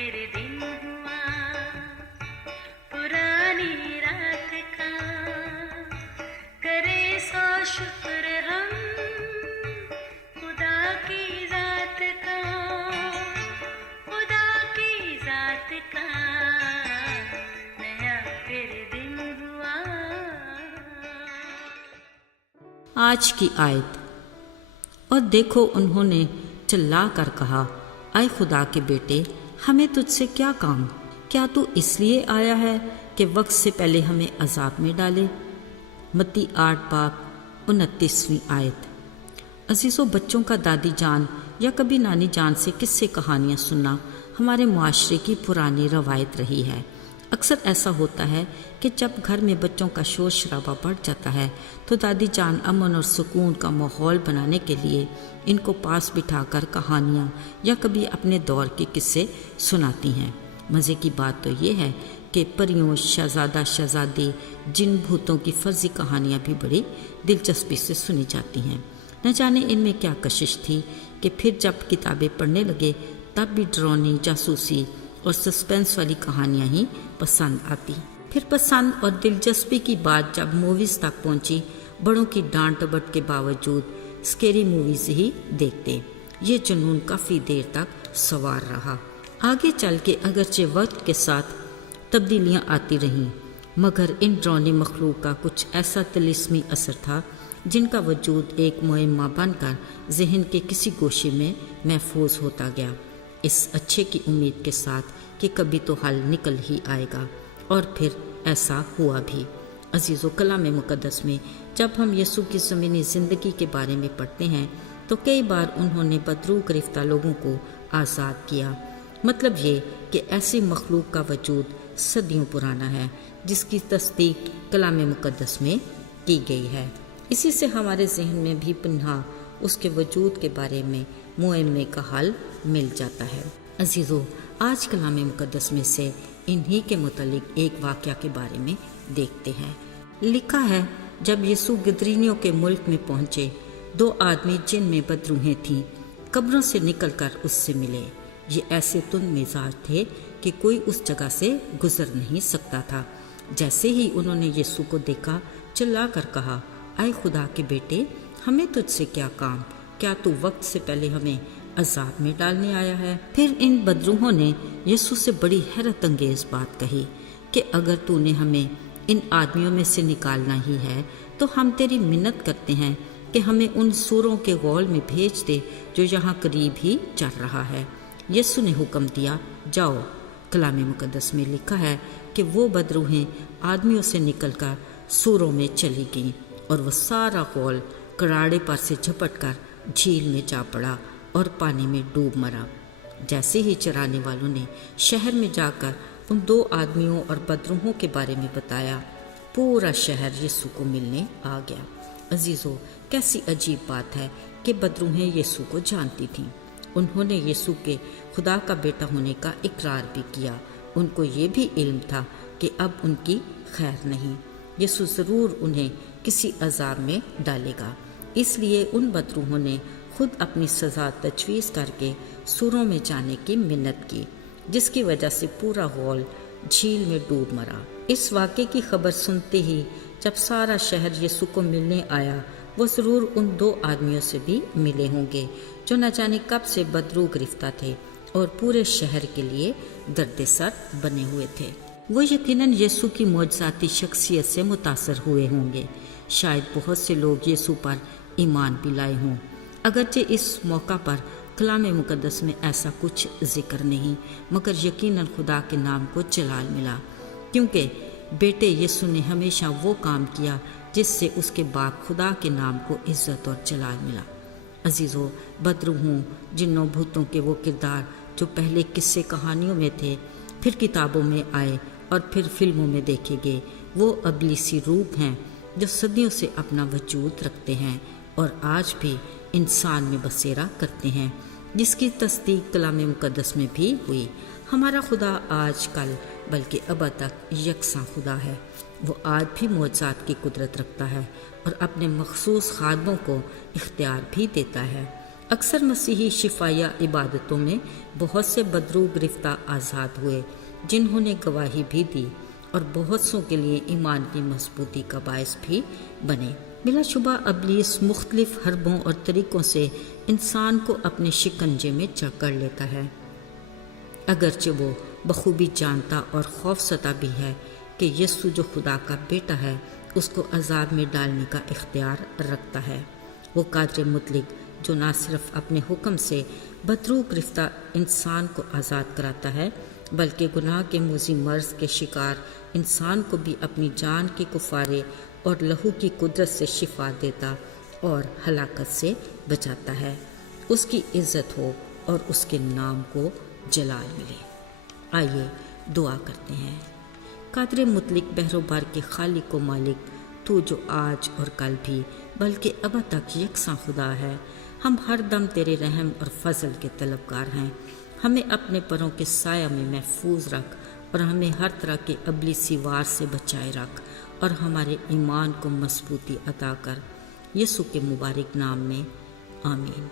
پھر دن ہوا پرانی رات کا، کرے سو شکر ہم خدا کی ذات کا، خدا کی ذات کا نیا پھر دن ہوا۔ آج کی آیت۔ اور دیکھو انہوں نے چلا کر کہا، اے خدا کے بیٹے، ہمیں تجھ سے کیا کام؟ کیا تو اس لیے آیا ہے کہ وقت سے پہلے ہمیں عذاب میں ڈالے؟ متی 8 باب 29ویں آیت۔ عزیزو، بچوں کا دادی جان یا کبھی نانی جان سے قصے کہانیاں سننا ہمارے معاشرے کی پرانی روایت رہی ہے۔ اکثر ایسا ہوتا ہے کہ جب گھر میں بچوں کا شور شرابہ بڑھ جاتا ہے تو دادی جان امن اور سکون کا ماحول بنانے کے لیے ان کو پاس بٹھا کر کہانیاں یا کبھی اپنے دور کے قصے سناتی ہیں۔ مزے کی بات تو یہ ہے کہ پریوں، شہزادہ شہزادی، جن بھوتوں کی فرضی کہانیاں بھی بڑی دلچسپی سے سنی جاتی ہیں۔ نہ جانے ان میں کیا کشش تھی کہ پھر جب کتابیں پڑھنے لگے تب بھی ڈرونی، جاسوسی اور سسپینس والی کہانیاں ہی پسند آتی۔ پھر پسند اور دلچسپی کی بات جب موویز تک پہنچی، بڑوں کی ڈانٹ ڈپٹ کے باوجود اسکیری موویز ہی دیکھتے۔ یہ جنون کافی دیر تک سوار رہا۔ آگے چل کے اگرچہ وقت کے ساتھ تبدیلیاں آتی رہیں، مگر ان ڈرونی مخلوق کا کچھ ایسا طلسمی اثر تھا جن کا وجود ایک معمہ بن کر ذہن کے کسی گوشے میں محفوظ ہوتا گیا، اس اچھے کی امید کے ساتھ کہ کبھی تو حل نکل ہی آئے گا، اور پھر ایسا ہوا بھی۔ عزیزو، کلام مقدس میں جب ہم یسوع کی زمینی زندگی کے بارے میں پڑھتے ہیں تو کئی بار انہوں نے بدروح گرفتہ لوگوں کو آزاد کیا۔ مطلب یہ کہ ایسی مخلوق کا وجود صدیوں پرانا ہے جس کی تصدیق کلام مقدس میں کی گئی ہے۔ اسی سے ہمارے ذہن میں بھی پنہاں اس کے وجود کے بارے میں معمے کا حل مل جاتا ہے۔ عزیزو، آج کلام مقدس میں سے انہی کے متعلق ایک واقعہ کے بارے میں دیکھتے ہیں۔ لکھا ہے، جب یسوع گدرینیوں کے ملک میں پہنچے، 2 آدمی جن میں بدروحیں تھیں قبروں سے نکل کر اس سے ملے۔ یہ ایسے تند مزاج تھے کہ کوئی اس جگہ سے گزر نہیں سکتا تھا۔ جیسے ہی انہوں نے یسوع کو دیکھا، چلا کر کہا، اے خدا کے بیٹے، ہمیں تجھ سے کیا کام؟ کیا تو وقت سے پہلے ہمیں عذاب میں ڈالنے آیا ہے؟ پھر ان بدروحوں نے یسوع سے بڑی حیرت انگیز بات کہی کہ اگر تو نے ہمیں ان آدمیوں میں سے نکالنا ہی ہے تو ہم تیری منت کرتے ہیں کہ ہمیں ان سوروں کے غول میں بھیج دے جو یہاں قریب ہی چل رہا ہے۔ یسوع نے حکم دیا، جاؤ۔ کلام مقدس میں لکھا ہے کہ وہ بدروحیں آدمیوں سے نکل کر سوروں میں چلی گئیں اور وہ سارا غول کراڑے پر سے جھپٹ کر جھیل میں جا پڑا اور پانی میں ڈوب مرا۔ جیسے ہی چرانے والوں نے شہر میں جا کر ان 2 آدمیوں اور بدروحوں کے بارے میں بتایا، پورا شہر یسوع کو ملنے آ گیا۔ عزیزو، کیسی عجیب بات ہے کہ بدروحیں یسوع کو جانتی تھیں۔ انہوں نے یسوع کے خدا کا بیٹا ہونے کا اقرار بھی کیا۔ ان کو یہ بھی علم تھا کہ اب ان کی خیر نہیں، یسوع ضرور انہیں کسی عذاب میں ڈالے گا۔ اس لیے ان بدروحوں نے خود اپنی سزا تجویز کر کے سوروں میں جانے کی منت کی، جس کی وجہ سے پورا غول جھیل میں ڈوب مرا۔ اس واقعے کی خبر سنتے ہی جب سارا شہر یسوع کو ملنے آیا، وہ ضرور ان 2 آدمیوں سے بھی ملے ہوں گے جو نہ جانے کب سے بدروح گرفتہ تھے اور پورے شہر کے لیے درد سر بنے ہوئے تھے۔ وہ یقیناً یسوع کی معجزاتی شخصیت سے متاثر ہوئے ہوں گے۔ شاید بہت سے لوگ یسوع پر ایمان بھی لائے ہوں، اگرچہ اس موقع پر کلام مقدس میں ایسا کچھ ذکر نہیں، مگر یقیناً خدا کے نام کو جلال ملا، کیونکہ بیٹے یسوع نے ہمیشہ وہ کام کیا جس سے اس کے باپ خدا کے نام کو عزت اور جلال ملا۔ عزیزو، بدروحوں، جنوں، بھوتوں کے وہ کردار جو پہلے قصے کہانیوں میں تھے، پھر کتابوں میں آئے اور پھر فلموں میں دیکھے گئے، وہ ابلیسی روح ہیں جو صدیوں سے اپنا وجود رکھتے ہیں اور آج بھی انسان میں بسیرا کرتے ہیں، جس کی تصدیق کلام مقدس میں بھی ہوئی۔ ہمارا خدا آج کل بلکہ ابد تک یکساں خدا ہے۔ وہ آج بھی معجزات کی قدرت رکھتا ہے اور اپنے مخصوص خادموں کو اختیار بھی دیتا ہے۔ اکثر مسیحی شفایہ عبادتوں میں بہت سے بدروح گرفتہ آزاد ہوئے، جنہوں نے گواہی بھی دی اور بہت سوں کے لیے ایمان کی مضبوطی کا باعث بھی بنے۔ بلا شبہ ابلیس مختلف حربوں اور طریقوں سے انسان کو اپنے شکنجے میں جکڑ لیتا ہے، اگرچہ وہ بخوبی جانتا اور خوف زدہ بھی ہے کہ یسوع جو خدا کا بیٹا ہے اس کو عذاب میں ڈالنے کا اختیار رکھتا ہے۔ وہ قادر مطلق جو نہ صرف اپنے حکم سے بدروح گرفتہ انسان کو آزاد کراتا ہے بلکہ گناہ کے موذی مرض کے شکار انسان کو بھی اپنی جان کے کفارے اور لہو کی قدرت سے شفا دیتا اور ہلاکت سے بچاتا ہے۔ اس کی عزت ہو اور اس کے نام کو جلال ملے۔ آئیے دعا کرتے ہیں۔ قادر مطلق بحر و بحر کے خالق و مالک، تو جو آج اور کل بھی بلکہ ابد تک یکساں خدا ہے، ہم ہر دم تیرے رحم اور فضل کے طلبگار ہیں۔ ہمیں اپنے پروں کے سایہ میں محفوظ رکھ اور ہمیں ہر طرح کے ابلیسی وار سے بچائے رکھ اور ہمارے ایمان کو مضبوطی عطا کر، یسوع کے مبارک نام میں آمین۔